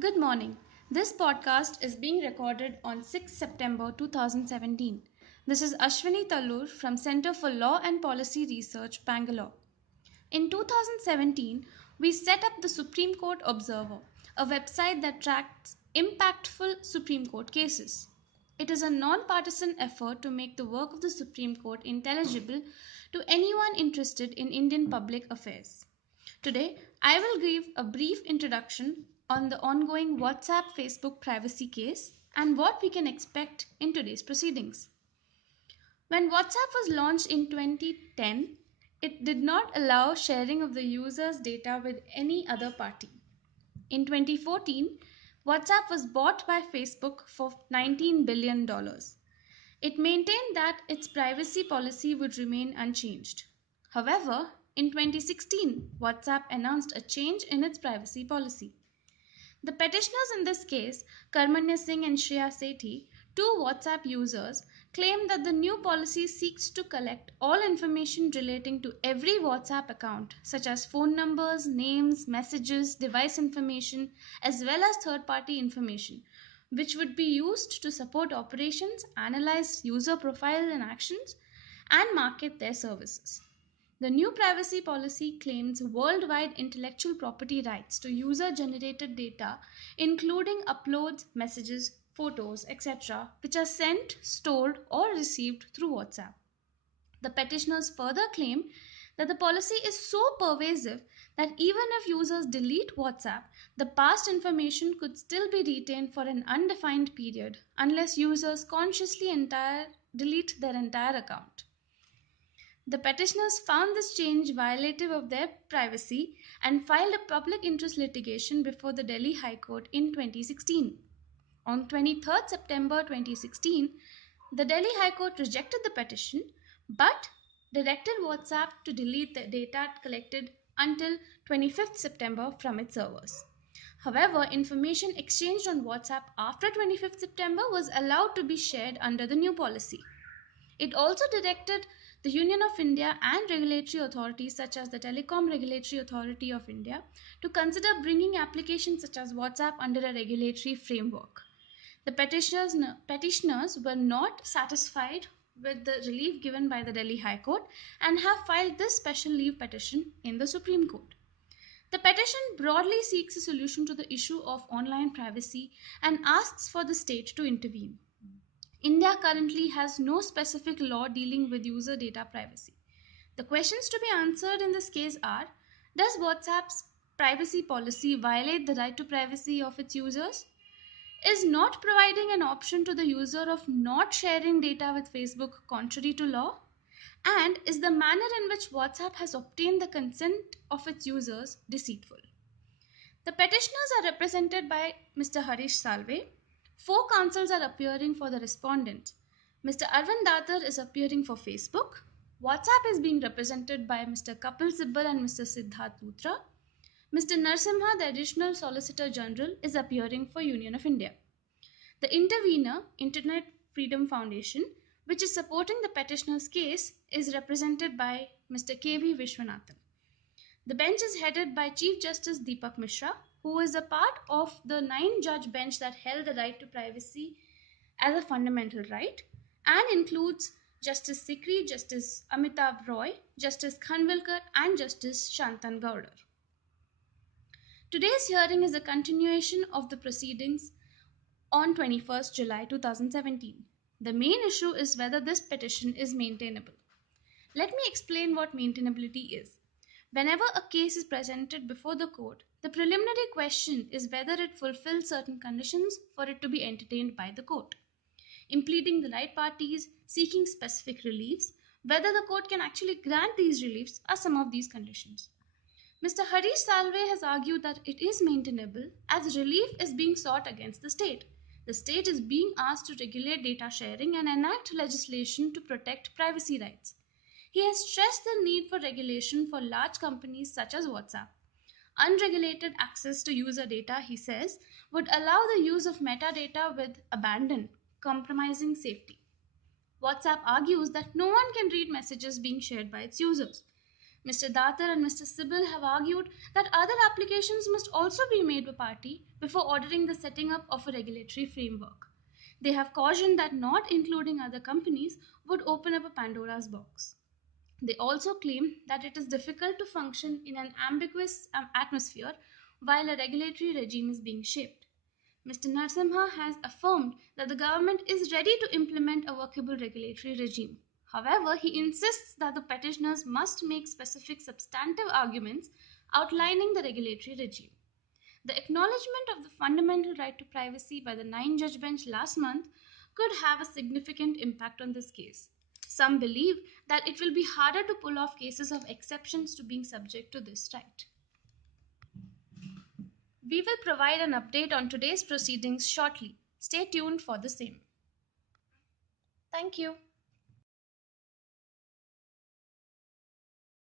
Good morning. This podcast is being recorded on 6 September 2017. This is Ashwini Talur from Center for Law and Policy Research, Bangalore. In 2017, we set up the Supreme Court Observer, a website that tracks impactful Supreme Court cases. It is a non-partisan effort to make the work of the Supreme Court intelligible to anyone interested in Indian public affairs. Today, I will give a brief introduction on the ongoing WhatsApp Facebook privacy case and what we can expect in today's proceedings. When WhatsApp was launched in 2010, it did not allow sharing of the user's data with any other party. In 2014, WhatsApp was bought by Facebook for $19 billion. Dollars. It maintained that its privacy policy would remain unchanged. However, in 2016, WhatsApp announced a change in its privacy policy. The petitioners in this case, Karmanya Singh and Shreya Sethi, two WhatsApp users, claim that the new policy seeks to collect all information relating to every WhatsApp account, such as phone numbers, names, messages, device information, as well as third party information, which would be used to support operations, analyze user profiles and actions, and market their services. The new privacy policy claims worldwide intellectual property rights to user generated data, including uploads, messages, photos, etc., which are sent, stored, or received through WhatsApp. The petitioners further claim that the policy is so pervasive that even if users delete WhatsApp, the past information could still be retained for an undefined period unless users consciously delete their entire account. The petitioners found this change violative of their privacy and filed a public interest litigation before the Delhi High Court in 2016. On 23rd September 2016, the Delhi High Court rejected the petition but directed WhatsApp to delete the data collected until 25th September from its servers. However, information exchanged on WhatsApp after 25th September was allowed to be shared under the new policy. It also directed the Union of India and regulatory authorities such as the Telecom Regulatory Authority of India to consider bringing applications such as WhatsApp under a regulatory framework. The petitioners were not satisfied with the relief given by the Delhi High Court and have filed this special leave petition in the Supreme Court. The petition broadly seeks a solution to the issue of online privacy and asks for the state to intervene. India currently has no specific law dealing with user data privacy. The questions to be answered in this case are: does WhatsApp's privacy policy violate the right to privacy of its users? Is not providing an option to the user of not sharing data with Facebook contrary to law? And is the manner in which WhatsApp has obtained the consent of its users deceitful? The petitioners are represented by Mr. Harish Salve. Four counsels are appearing for the respondent. Mr. Arvind Datar is appearing for Facebook. WhatsApp is being represented by Mr. Kapil Sibbal and Mr. Siddharth Luthra. Mr. Narsimha, the Additional Solicitor General, is appearing for Union of India. The intervener, Internet Freedom Foundation, which is supporting the petitioner's case, is represented by Mr. K.V. Vishwanathan. The bench is headed by Chief Justice Deepak Mishra, who is a part of the 9 judge bench that held the right to privacy as a fundamental right and includes Justice Sikri, Justice Amitabh Roy, Justice Khanvilkar, and Justice Shantan Gowder. Today's hearing is a continuation of the proceedings on 21st July 2017. The main issue is whether this petition is maintainable. Let me explain what maintainability is. Whenever a case is presented before the court, the preliminary question is whether it fulfills certain conditions for it to be entertained by the court. In pleading the right parties, seeking specific reliefs, whether the court can actually grant these reliefs are some of these conditions. Mr. Harish Salve has argued that it is maintainable as relief is being sought against the state. The state is being asked to regulate data sharing and enact legislation to protect privacy rights. He has stressed the need for regulation for large companies such as WhatsApp. Unregulated access to user data, he says, would allow the use of metadata with abandon, compromising safety. WhatsApp argues that no one can read messages being shared by its users. Mr. Datar and Mr. Sibyl have argued that other applications must also be made by party before ordering the setting up of a regulatory framework. They have cautioned that not including other companies would open up a Pandora's box. They also claim that it is difficult to function in an ambiguous atmosphere while a regulatory regime is being shaped. Mr. Narasimha has affirmed that the government is ready to implement a workable regulatory regime. However, he insists that the petitioners must make specific substantive arguments outlining the regulatory regime. The acknowledgement of the fundamental right to privacy by the nine judge bench last month could have a significant impact on this case. Some believe that it will be harder to pull off cases of exceptions to being subject to this right. We will provide an update on today's proceedings shortly. Stay tuned for the same. Thank you.